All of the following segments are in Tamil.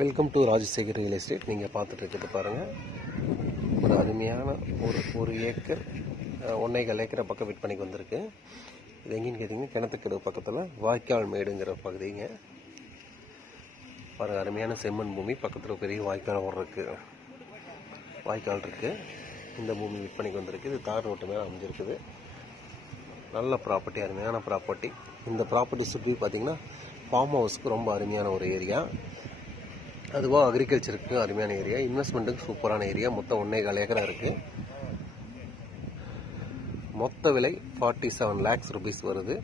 Welcome to Rajasekar real estate. நீங்கள் பார்த்துட்டு இருக்கிறது பாருங்கள், ஒரு அருமையான ஒரு ஏக்கர் 1.25 ஏக்கரை பக்கம் விற்பனைக்கு வந்திருக்கு. இது எங்கேன்னு கேட்டிங்கன்னா, கிணத்துக்கடவு பக்கத்தில் வாய்க்கால் மேடுங்கிற பகுதிங்க. பாருங்கள், அருமையான செம்மண் பூமி, பக்கத்தில் பெரிய வாய்க்கால் இருக்குது. இந்த பூமி விற்பனைக்கு வந்திருக்கு. இது தார் ரோட்டு மேலே அமைஞ்சிருக்குது. நல்ல ப்ராப்பர்ட்டி, அருமையான ப்ராப்பர்ட்டி. இந்த ப்ராப்பர்ட்டி சுற்றி பார்த்தீங்கன்னா ஃபார்ம் ஹவுஸ்க்கு ரொம்ப அருமையான ஒரு ஏரியா, அதுவாக அக்ரிகல்ச்சருக்கு அருமையான ஏரியா, இன்வெஸ்ட்மெண்ட்டுக்கு சூப்பரான ஏரியா. மொத்தம் 1.25 ஏக்கரா இருக்குது. மொத்த விலை 47 lakhs rupees வருது.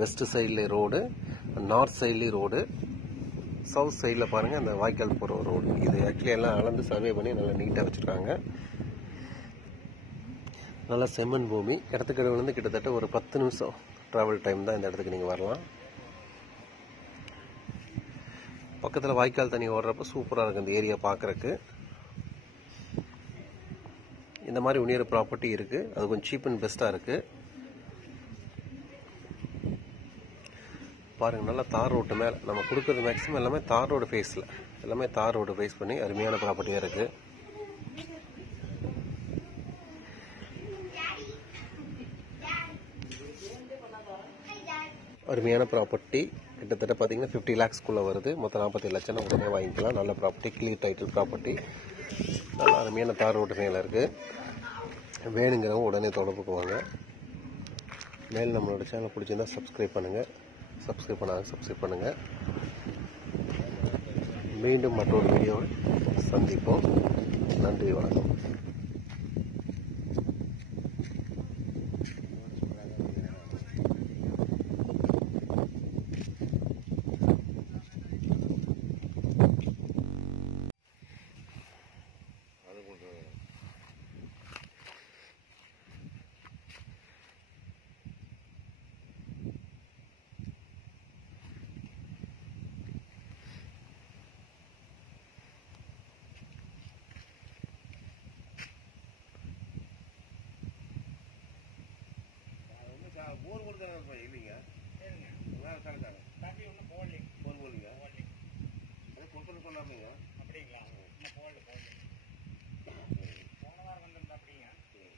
வெஸ்ட் சைடில் ரோடு, நார்த் சைட்லேயும் ரோடு, சவுத் சைடில் பாருங்கள் அந்த வாய்க்கால் போகிற ரோடு. இது ஆக்சுவலி எல்லாம் அளந்து சர்வே பண்ணி நல்லா நீட்டாக வச்சுருக்காங்க. நல்லா செம்மண் பூமி. கிணத்துக்கடவுலேருந்து கிட்டத்தட்ட ஒரு 10 நிமிஷம் ட்ராவல் டைம் தான் இந்த இடத்துக்கு நீங்கள் வரலாம். பக்கத்தில் வாய்க்கால் தண்ணி ஓடுறப்ப சூப்பராக இருக்குது இந்த ஏரியா பார்க்குறக்கு. இந்த மாதிரி உனியர் ப்ராப்பர்ட்டி இருக்குது. அது கொஞ்சம் சீப் அண்ட் பெஸ்ட்டாக இருக்குது. பாருங்கள், நல்லா தார் ரோட்டு மேலே நம்ம கொடுக்குறது மேக்ஸிமம் எல்லாமே தார் ரோடு ஃபேஸில், எல்லாமே தார் ரோடு ஃபேஸ் பண்ணி அருமையான ப்ராப்பர்ட்டியாக இருக்குது. அருமையான ப்ராப்பர்ட்டி. கிட்டத்தட்ட பார்த்தீங்கன்னா 50 lakhsக்குள்ளே வருது. மொத்தம் 47 லட்சம் உடனே வாங்கிக்கலாம். நல்ல ப்ராப்பர்ட்டி, கிளியர் டைட்டில் ப்ராப்பர்ட்டி, நல்ல அருமையான தார் ரோட்டு மேலே இருக்குது. வேணுங்கிறவங்க உடனே தொடர்புக்கு வாங்க. மேல் நம்மளோட சேனல் பிடிச்சிருந்தா சப்ஸ்கிரைப் பண்ணுங்கள். சப்ஸ்கிரைப் பண்ணுங்கள். மீண்டும் மற்றொரு வீடியோவில் சந்திப்போம். நன்றி, வணக்கம். போர் கொடுத்தாங்க இல்லைங்க, தண்ணி ஒன்றும் போடலைங்க. போர் போடலீங்க, அதை கொடுக்கணும் சொல்லாமீங்க. அப்படிங்களா? இன்னும் போடல. போன வாரம் வந்திருந்தா அப்படிங்க. சரி.